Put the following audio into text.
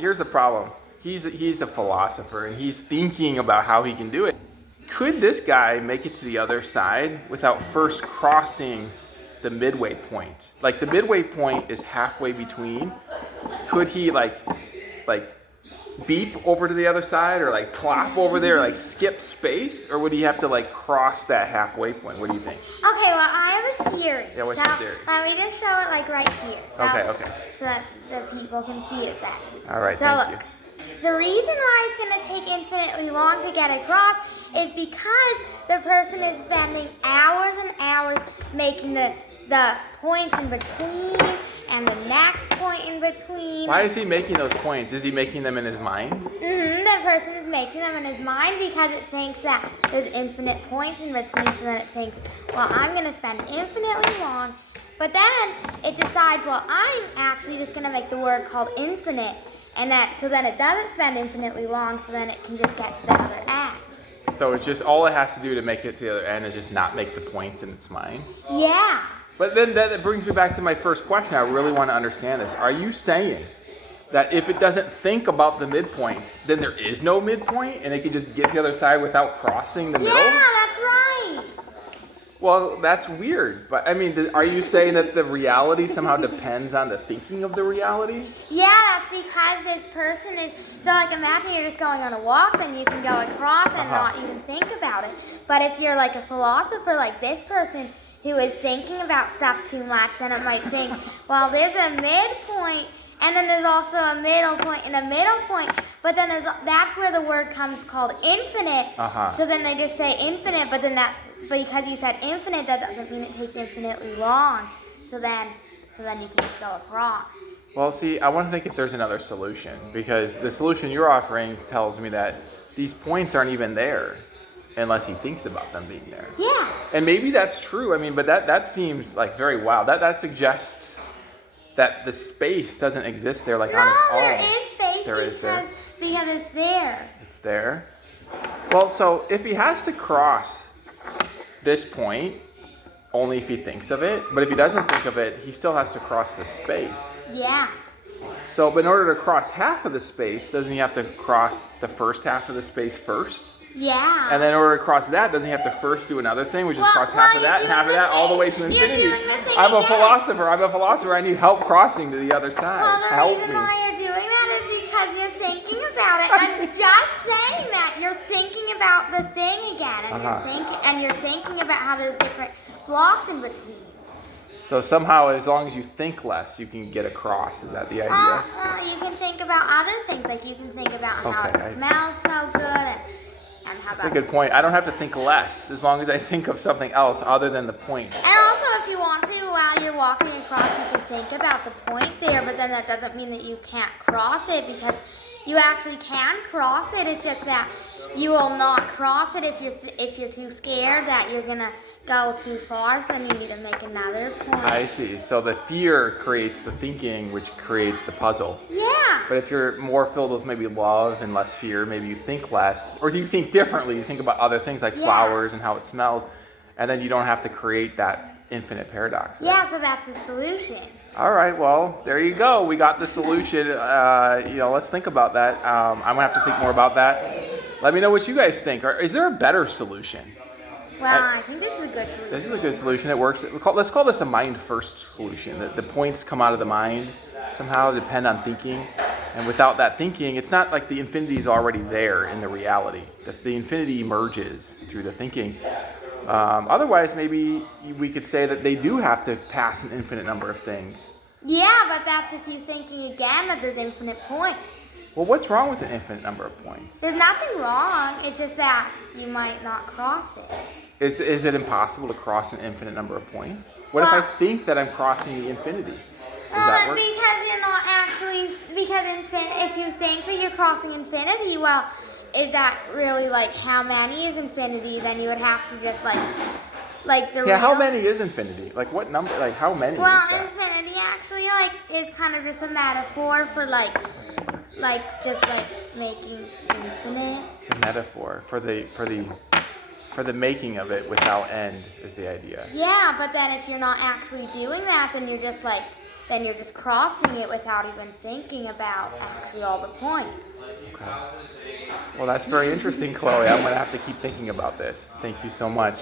Here's the problem. He's a philosopher, and he's thinking about how he can do it. Could this guy make it to the other side without first crossing the midway point? Like the midway point is halfway between. Could he like beep over to the other side, or like plop over there, like skip space, or would he have to like cross that halfway point? What do you think? Okay, well, I have a theory. Yeah, what's your theory? Let me just show it like right here. Okay. So that the people can see it better. All right, so thank you. The reason why it's going to take infinitely long to get across is because the person is spending hours and hours making the points in between and the next point in between. Why is he making those points? Is he making them in his mind? The person is making them in his mind because it thinks that there's infinite points in between, so then it thinks, well, I'm going to spend infinitely long. But then it decides, well, I'm actually just going to make the word called infinite, and so then it doesn't spend infinitely long, so then it can just get to the other end. So it's just all it has to do to make it to the other end is just not make the points in its mind? Yeah. But then that brings me back to my first question. I really want to understand this. Are you saying that if it doesn't think about the midpoint, then there is no midpoint and it can just get to the other side without crossing the middle? Yeah, that's right. Well, that's weird. But I mean, are you saying that the reality somehow depends on the thinking of the reality? Yeah, that's because this person is, so like imagine you're just going on a walk and you can go across and not even think about it. But if you're like a philosopher like this person who is thinking about stuff too much, then it might think, well, there's a midpoint, and then there's also a middle point and a middle point, but then that's where the word comes called infinite. So then they just say infinite, but because you said infinite, that doesn't mean it takes infinitely long. So then you can just go across. Well, see, I want to think if there's another solution, because the solution you're offering tells me that these points aren't even there unless he thinks about them being there. Yeah. And maybe that's true. I mean, but that seems like very wild. That suggests that the space doesn't exist there like on its own. No, there is space because it's there. It's there? Well, so if he has to cross this point, only if he thinks of it, but if he doesn't think of it, he still has to cross the space. Yeah. So, but in order to cross half of the space, doesn't he have to cross the first half of the space first? Yeah. And then in order to cross that, doesn't he have to first do another thing, which is cross half of that and half of that all the way to infinity? I'm a philosopher. I need help crossing to the other side. Well, the help reason me. why you're doing that is because you're thinking about it. I'm just saying that you're thinking about the thing again, and you're thinking about how there's different blocks in between. So somehow, as long as you think less, you can get across. Is that the idea? Well, you can think about other things, like you can think about how it smells so good, and how That's a good point. I don't have to think less as long as I think of something else other than the point. And also, if you want to, while you're walking across, you can think about the point there, but then that doesn't mean that you can't cross it, because you actually can cross it. It's just that you will not cross it if you're too scared that you're gonna go too far, so then you need to make another point. I see. So the fear creates the thinking, which creates the puzzle. Yeah. But if you're more filled with maybe love and less fear, maybe you think less, or you think differently. You think about other things like flowers and how it smells, and then you don't have to create that infinite paradox there. Yeah, so that's the solution. All right, well, there you go. We got the solution. Let's think about that. I'm gonna have to think more about that. Let me know what you guys think. Is there a better solution? Well, I think this is a good solution. This is a good solution. It works. Let's call this a mind-first solution. The points come out of the mind somehow, depend on thinking. And without that thinking, it's not like the infinity is already there in the reality. The infinity emerges through the thinking. Otherwise, maybe we could say that they do have to pass an infinite number of things. Yeah, but that's just you thinking again that there's infinite points. Well, what's wrong with an infinite number of points? There's nothing wrong. It's just that you might not cross it. Is it impossible to cross an infinite number of points? What if I think that I'm crossing the infinity? Does that work? Because you're not actually, if you think that you're crossing infinity, well, is that really like how many is infinity? Then you would have to just like the how many is infinity? Like what number? Like how many? Well, is that? infinity actually is kind of just a metaphor for just making infinite. It's a metaphor for the making of it without end is the idea. Yeah, but then if you're not actually doing that, then you're just then you're just crossing it without even thinking about actually all the points. Okay. Well, that's very interesting, Chloe. I'm going to have to keep thinking about this. Thank you so much.